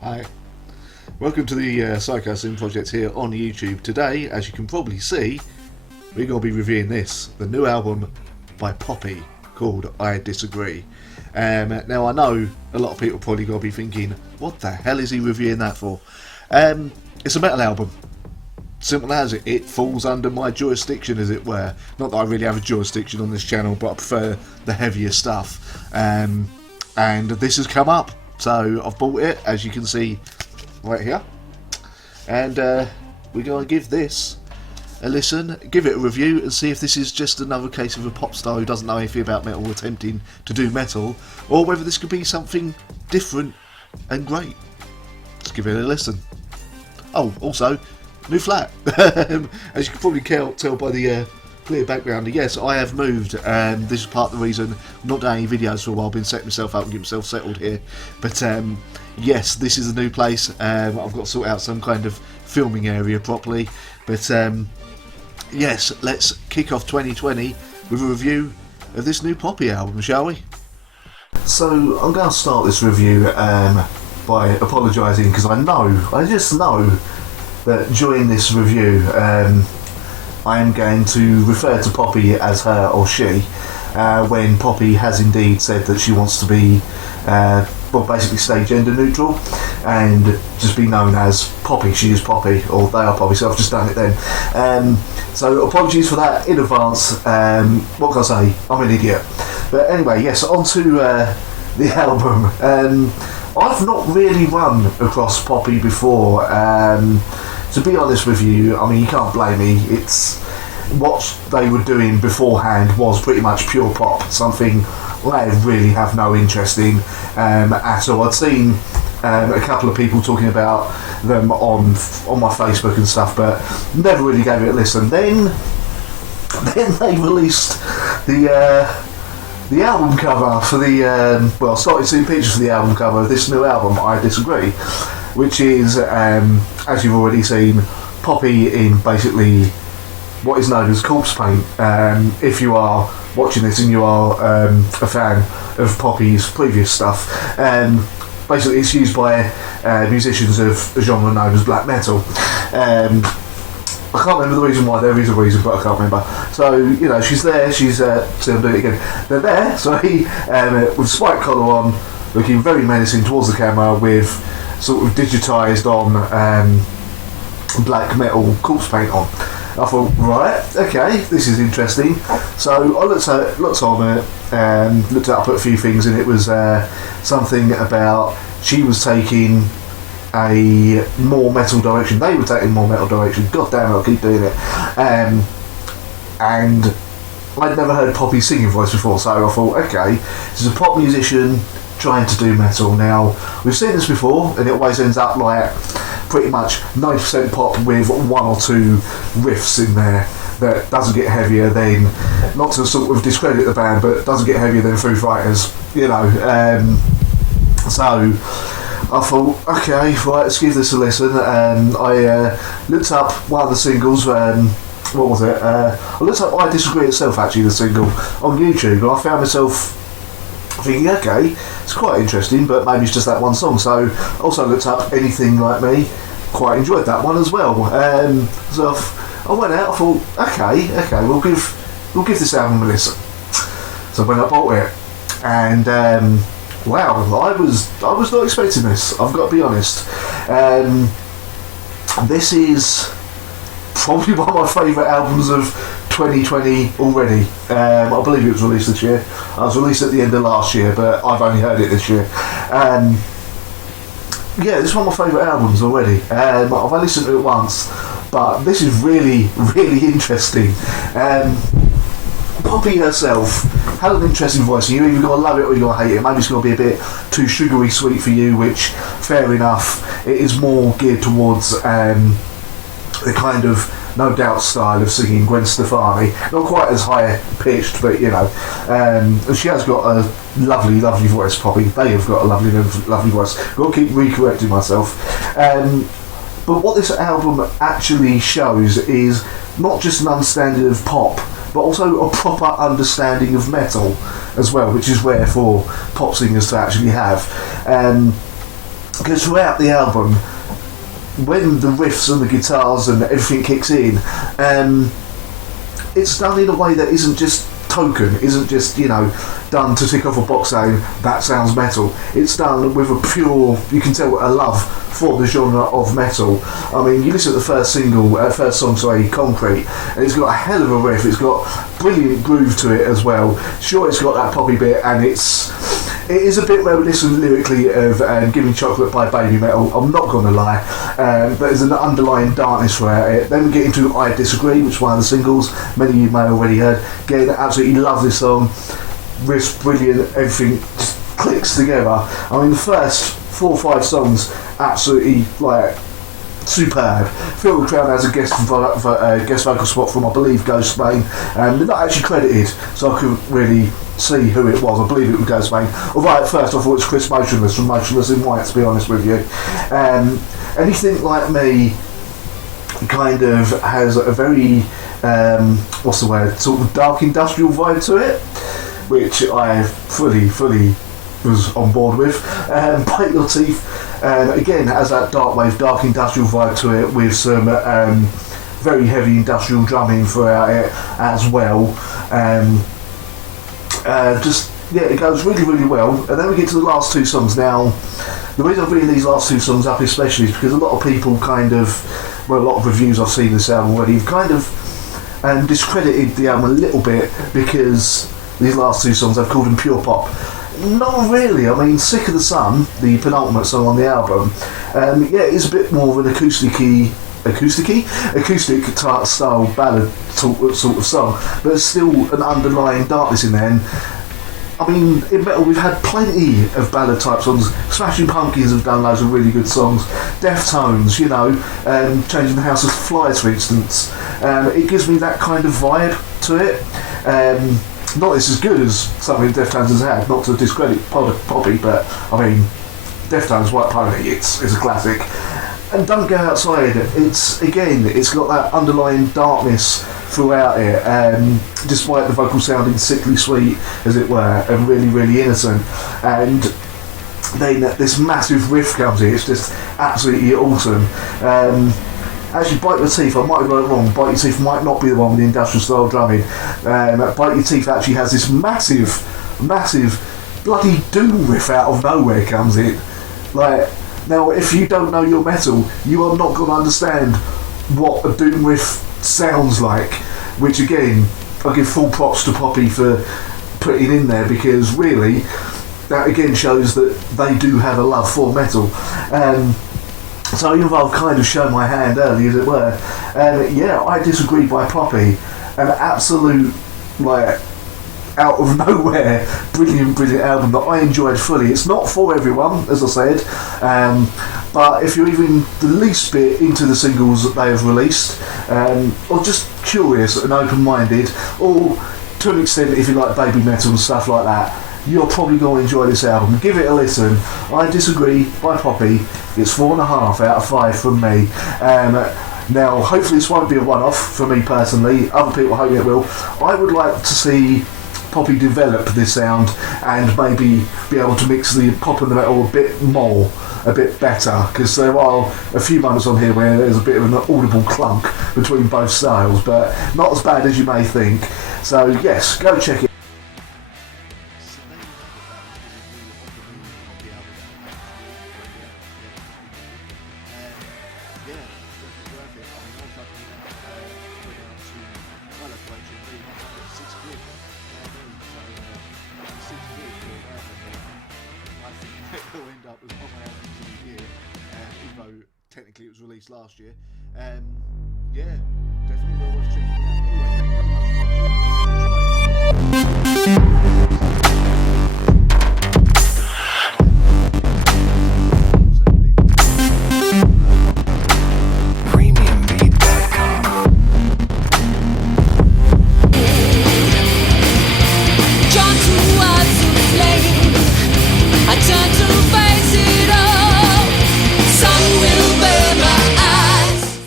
Hi, welcome to the Psychosin project here on YouTube. Today, as you can probably see, we're going to be reviewing this, the new album by Poppy called I Disagree. Now I know a lot of people probably going to be thinking, what the hell is he reviewing that for? It's a metal album. Simple as it falls under my jurisdiction, as it were. Not that I really have a jurisdiction on this channel, but I prefer the heavier stuff. And this has come up, so I've bought it, as you can see right here. And we're going to give this a listen, give it a review, and see if this is just another case of a pop star who doesn't know anything about metal attempting to do metal, or whether this could be something different and great. Let's give it a listen. Oh, also, new flat. As you can probably tell by the clear background, yes, I have moved. This is part of the reason I'm not doing any videos for a while. I've been setting myself up and getting myself settled here. But yes, this is a new place. I've got to sort out some kind of filming area properly. But yes, let's kick off 2020 with a review of this new Poppy album, shall we? So I'm going to start this review by apologising, because I just know that during this review I am going to refer to Poppy as her or she, when Poppy has indeed said that she wants to be basically stay gender neutral and just be known as Poppy. She is Poppy, or they are Poppy, so I've just done it then. So apologies for that in advance. What can I say? I'm an idiot. But anyway, yes, on to the album. I've not really run across Poppy before. To be honest with you, I mean, you can't blame me. It's what they were doing beforehand was pretty much pure pop, something I really have no interest in at all. I'd seen a couple of people talking about them on my Facebook and stuff, but never really gave it a listen. Then they released the album cover for the started seeing pictures for the album cover of this new album, I Disagree, which is, as you've already seen, Poppy in basically what is known as corpse paint. If you are watching this and you are a fan of Poppy's previous stuff, basically it's used by musicians of a genre known as black metal. I can't remember the reason why. There is a reason, but I can't remember. So, you know, she's there, she's so I'm doing it again. They're there, sorry, with spiked collar on, looking very menacing towards the camera, with sort of digitised on black metal corpse paint on. I thought, right, okay, this is interesting. So I looked on it, looked up at a few things, and it was something about she was taking a more metal direction. They were taking more metal direction. God damn it, I'll keep doing it. And I'd never heard Poppy's singing voice before, so I thought, okay, this is a pop musician trying to do metal. Now, we've seen this before, and it always ends up like pretty much 90% pop with one or two riffs in there that doesn't get heavier than, not to sort of discredit the band, but doesn't get heavier than Foo Fighters, you know. So I thought, okay, right, let's give this a listen. I looked up one of the singles. What was it? I looked up I Disagree itself, actually, the single, on YouTube, and I found myself thinking, okay, it's quite interesting, but maybe it's just that one song. So also looked up Anything Like Me, quite enjoyed that one as well. So I went out, I thought, okay, we'll give this album a listen. So when I bought it, and wow, I was not expecting this, I've got to be honest. This is probably one of my favourite albums of 2020 already. I believe it was released this year. I was released at the end of last year, but I've only heard it this year. Yeah, this is one of my favourite albums already. I've only listened to it once, but this is really, really interesting. Poppy herself had an interesting voice, and you're either going to love it or you're going to hate it. Maybe it's going to be a bit too sugary sweet for you, which, fair enough, it is more geared towards the kind of No Doubt style of singing Gwen Stefani. Not quite as high pitched, but you know. And she has got a lovely, lovely voice, Poppy. They have got a lovely, lovely voice. Got to keep recorrecting myself. But what this album actually shows is not just an understanding of pop, but also a proper understanding of metal as well, which is rare for pop singers to actually have. because throughout the album, when the riffs and the guitars and everything kicks in, it's done in a way that isn't just token, isn't just, you know, done to tick off a box saying that sounds metal. It's done with a pure, you can tell, a love for the genre of metal. I mean, you listen to the first song, Concrete, and it's got a hell of a riff. It's got brilliant groove to it as well. Sure, it's got that poppy bit, and it is a bit reminiscent lyrically of Giving Chocolate by Baby Metal, I'm not going to lie, but there's an underlying darkness throughout it. Then we get into I Disagree, which is one of the singles many of you may have already heard. Again, absolutely love this song. Riff's brilliant, everything just clicks together. I mean, the first 4 or 5 songs, absolutely, like, superb. Phil the Crown has a guest vocal spot from, I believe, Ghost Main. They're not actually credited, so I couldn't really see who it was. I believe it was Ghost Main. Although at first I thought it was Chris Motionless from Motionless in White, to be honest with you. Anything Like Me kind of has a very, what's the word, sort of dark industrial vibe to it, which I fully was on board with. Bite Your Teeth, again, has that dark wave, dark industrial vibe to it, with some very heavy industrial drumming throughout it as well. It goes really well. And then we get to the last 2 songs. Now, the reason I'm bringing these last 2 songs up especially is because a lot of people a lot of reviews I've seen this album already have kind of discredited the album a little bit because these last 2 songs I've called them pure pop. Not really. I mean, Sick of the Sun, the penultimate song on the album, it's a bit more of an acoustic type style ballad sort of song, but there's still an underlying darkness in there. And I mean, in metal we've had plenty of ballad type songs. Smashing Pumpkins have done loads of really good songs. Deftones, you know, Changing the House of Flies, for instance. It gives me that kind of vibe to it. Not as good as something Deftones has had, not to discredit Poppy, but I mean, Deftones' White Pony, it's a classic. And Don't Go Outside, it's got that underlying darkness throughout it, despite the vocal sounding sickly sweet, as it were, and really innocent. And then this massive riff comes in, it's just absolutely awesome. Actually, Bite Your Teeth, I might have got it wrong. Bite Your Teeth might not be the one with the industrial style drumming. Bite Your Teeth actually has this massive bloody doom riff out of nowhere comes in. Like, now, if you don't know your metal, you are not going to understand what a doom riff sounds like. Which again, I give full props to Poppy for putting in there, because really, that again shows that they do have a love for metal. So even though I've kind of shown my hand early, as it were, I Disagree by Poppy, an absolute, like, out of nowhere, brilliant album that I enjoyed fully. It's not for everyone, as I said, but if you're even the least bit into the singles that they have released, or just curious and open-minded, or to an extent if you like baby metal and stuff like that, you're probably going to enjoy this album. Give it a listen. I Disagree by Poppy. It's 4.5 out of 5 from me. Now, hopefully this won't be a one-off for me personally. Other people hope it will. I would like to see Poppy develop this sound and maybe be able to mix the pop and the metal a bit more, a bit better, because there are a few moments on here where there's a bit of an audible clunk between both styles, but not as bad as you may think. So yes, go check it. It'll end up as one of my albums of the year, even though technically it was released last year. Definitely well worth checking out. Anyway, thank you very much.